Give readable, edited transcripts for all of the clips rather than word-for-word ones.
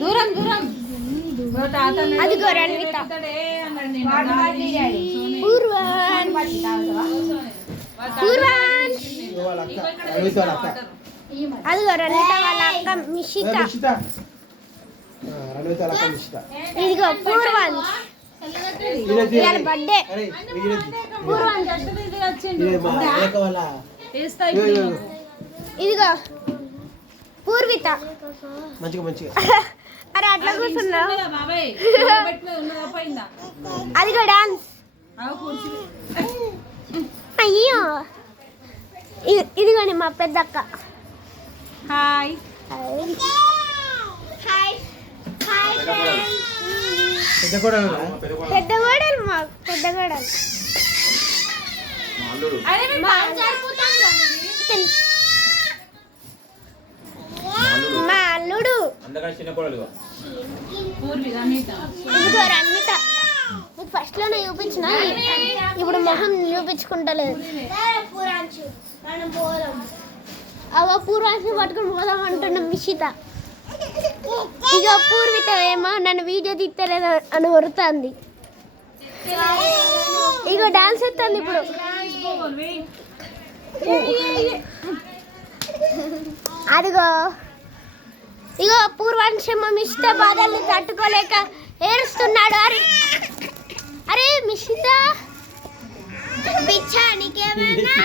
దూరం దూరం అది గోరన్విత పూర్వాన్ పూర్వాన్ అది గోరన్విత వాళ్ళ అక్క మిషిత ఇదిగో పూర్వాన్ ఇవాళ బర్త్డే పూర్వాన్ ఇదిగో పూర్విత మంచిగా మంచిగా అరే అట్లా కూర్చున్నా అదిగో డాన్స్ అయ్యో ఇదిగోని మా పెద్దక్క హాయ్ హాయ్ హాయ్ పెద్ద కోడలు మా పెద్ద కోడలు మా అల్లుడు ఇదిగో రన్విత మీకు ఫస్ట్ లోనే చూపించిన ఇప్పుడు మొహం చూపించుకుంటలేదు అవ పూర్వాంశం పట్టుకుని పోదాం అంటున్నాం మిషిత ఇక పూర్విత ఏమో నన్ను వీడియో తీస్తలేదు అని వరుతుంది ఇగో డాన్స్ ఎత్తుంది ఇప్పుడు అదిగో ఇగో పూర్వాంశం మిషిత బాధల్ని తట్టుకోలేక ఏడుస్తున్నాడు అరే అరే మిషిత పిచ్చా నీకేమన్నా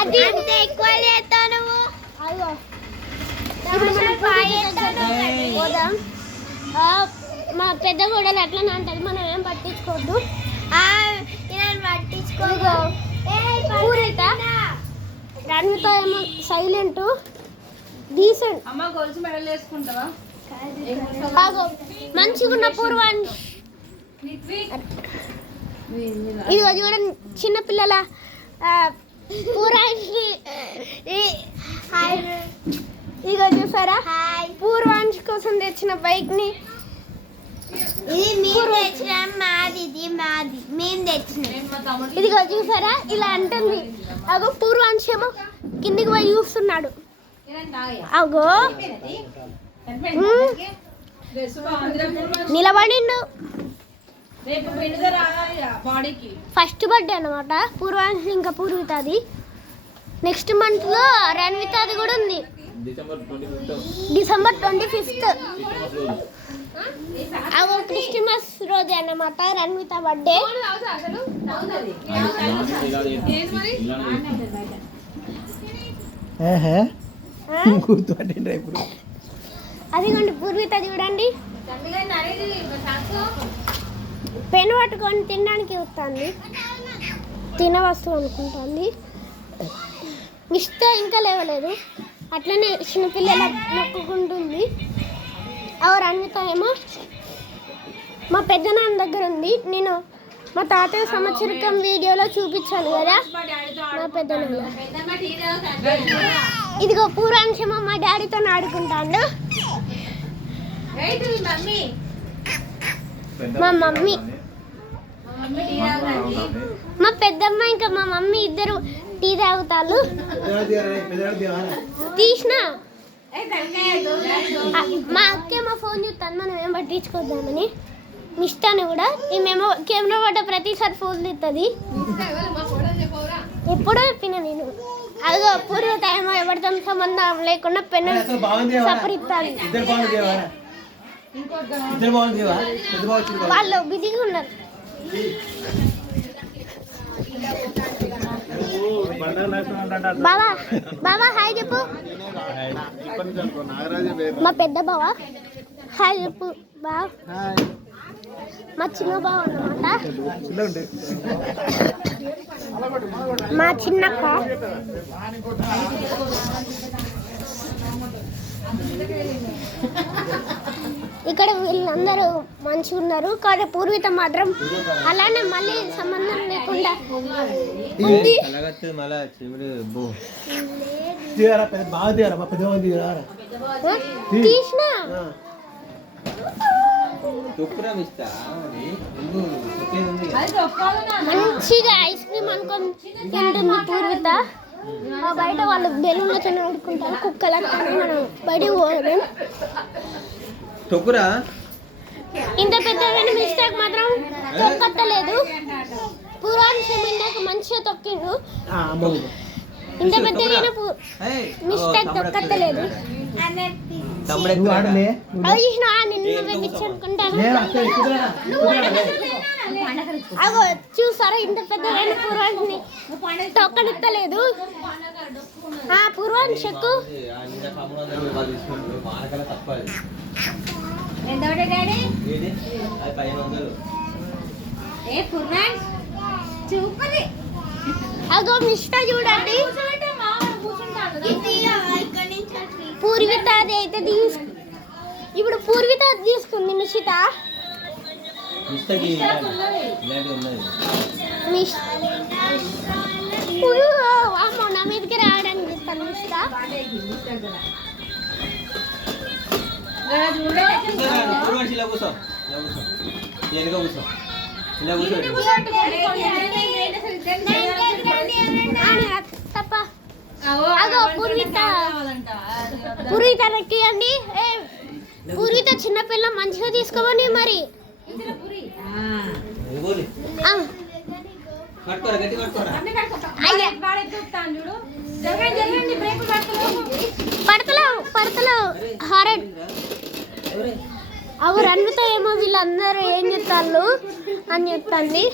అది అంతే ఎక్కువ చేస్తావు నువ్వు అయ్యో ఇప్పుడు మనం పోదాం మా పెద్ద గోడలు అట్లనే అంటది మనం ఏం పట్టించుకోవద్దు పట్టించుకోదు పూరిత రన్విత ఏమో సైలెంట్ డీసెంట్ మంచిగా ఉన్న పూర్వాన్ని ఇది చూడండి చిన్నపిల్లల పూర్వాంశి ఇదిగో చూసారా పూర్వాంశ్ కోసం తెచ్చిన బైక్ ని ఇదిగో చూసారా ఇలా అంటుంది అగో పూర్వాంశము కిందికి పోయి చూస్తున్నాడు అగో నిలబడిండు ఫస్ట్ బర్త్డే అనమాట పూర్వాంశ ఇంకా పూర్వితది నెక్స్ట్ మంత్ లో రన్వితది కూడా ఉంది డిసెంబర్ 25th అగో క్రిస్మస్ రోజు అన్నమాట రన్విత బర్త్డే అదిగోండి పూర్విత చూడండి పెన్ పట్టుకొని తినడానికి వస్తుంది తినవస్తువు అనుకుంటుంది ఇష్ట ఇంకా లేవలేదు అట్లనే చిన్నపిల్లల నొక్కుంటుంది రన్విత ఏమో మా పెద్దనాన్న దగ్గర ఉంది నేను మా తాతయ్య సంవత్సరకం వీడియోలో చూపించాను కదా మా పెద్దనాన్న ఇదిగో పూర్వాంశమో మా డాడీతో ఆడుకుంటాడు మా మమ్మీ మా పెద్దమ్మ ఇంకా మా మమ్మీ ఇద్దరు టీ తాగుతారు తీసిన మా అక్కేమో ఫోన్ చూస్తాను మనం ఏం పట్టించుకోద్దామని మిష్టాన్ని కూడా మేము కెమెరా పడ్డ ప్రతిసారి ఫోన్ తీస్తుంది ఎప్పుడో చెప్పిన నేను అదిగో పూర్వత ఏమో ఎవరితో సంబంధం లేకుండా పెన్ను సపరిస్తారు వాళ్ళు బిజీగా ఉన్నారు బావా బావా హాయ్ చెప్పు మా పెద్ద బావా హాయ్ చెప్పు బావ మా చిన్న బావ అన్నమాట మా చిన్నక్క ఇక్కడ వీళ్ళందరూ మంచిగా ఉన్నారు కానీ పూర్విత మాత్రం అలానే మళ్ళీ సంబంధం లేకుండా ఉంది తీసిన మంచిగా ఐస్ క్రీమ్ అనుకొని తింటుంది పూర్విత. బయట వాళ్ళు బెలూన్లతో ఆడుకుంటారు కుక్కలతో. మనం బయటికి పోలేం. ఇంత పెద్దమైన మిస్టేక్ మాత్రం తొక్కలేదు. పూర్వాంశం ఇందాక మంచిగా తొక్కిండు. ఇంత పెద్ద మిస్టేక్ తొక్కలేదు. అగో చూసారా ఇంత పెద్ద పూర్వాంశని తొక్కనిత్తలేదు. పూర్వాంశకు అగో మిస్ట చూడండి. పూర్విత అది అయితే ఇప్పుడు పూర్విత తీసుకుంది. మిషిత నా మీదకి రావడానికి చెప్తాను. మిషిత తప్ప అగో పూర్విత నక్కియండి. పూర్విత చిన్నపిల్ల మంచిగా తీసుకోమని మరి పడతలేవు హారెడ్ అవి రన్నుతో ఏమో వీళ్ళందరూ ఏం చెప్తారు అని చెప్తాంది.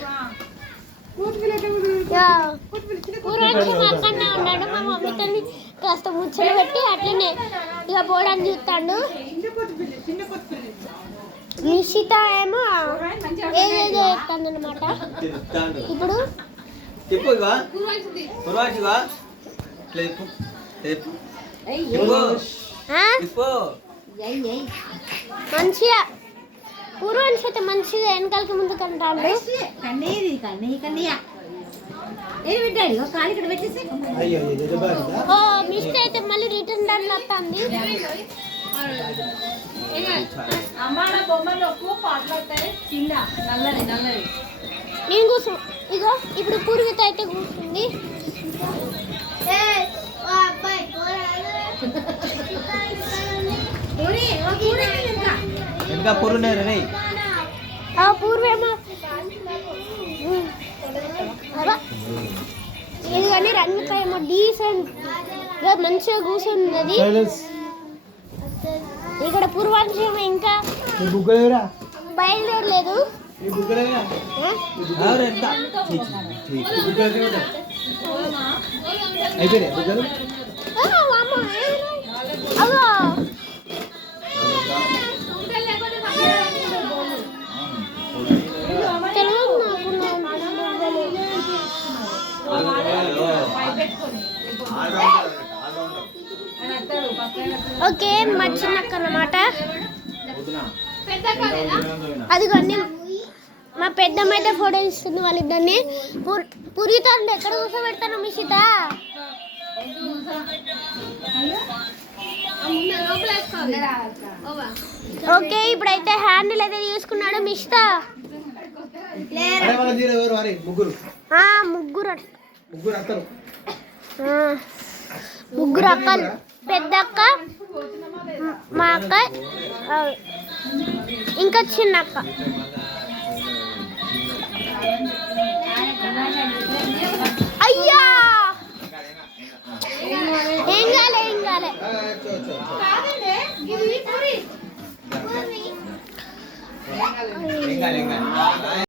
పూర్వాంశం అక్కడనే ఉన్నాడు. మా మమ్మీతో కాస్త ముచ్చట పెట్టి అట్లనే ఇక పోవడానికి చూస్తాడు. నిషిత ఏమో ఏదేదో చెప్తాను అనమాట. ఇప్పుడు మంచిగా పూర్వాంశ అయితే మంచిగా వెనకాలకి ముందుకు అంటాడు. మిస్టేక్ అయితే మళ్ళీ రిటర్న్ దాంట్లో వస్తుంది. నేను కూర్చో ఇగో ఇప్పుడు పూర్విత అయితే కూర్చుంది. పూర్వేమో ఇది కానీ రంగుతో ఏమో డీసెంట్ గా మంచిగా కూర్చున్నది. ఇక్కడ పూర్వాంశం ఇంకా బయలుదేరలేదు. అగో ఓకే మర్చినక్క అన్నమాట. అదిగోండి మా పెద్దమ్మ అయితే ఫోటో ఇస్తుంది వాళ్ళిద్దరిని. పూరితో ఎక్కడ కూర్చోబెడతాను మిషిత? ఓకే ఇప్పుడైతే హ్యాండిల్ అయితే తీసుకున్నాడు మిషిత. ముగ్గురు అక్కలు, పెద్ద అక్క, మా అక్క, ఇంకా చిన్న అక్క. అయ్యా ఏం కాలే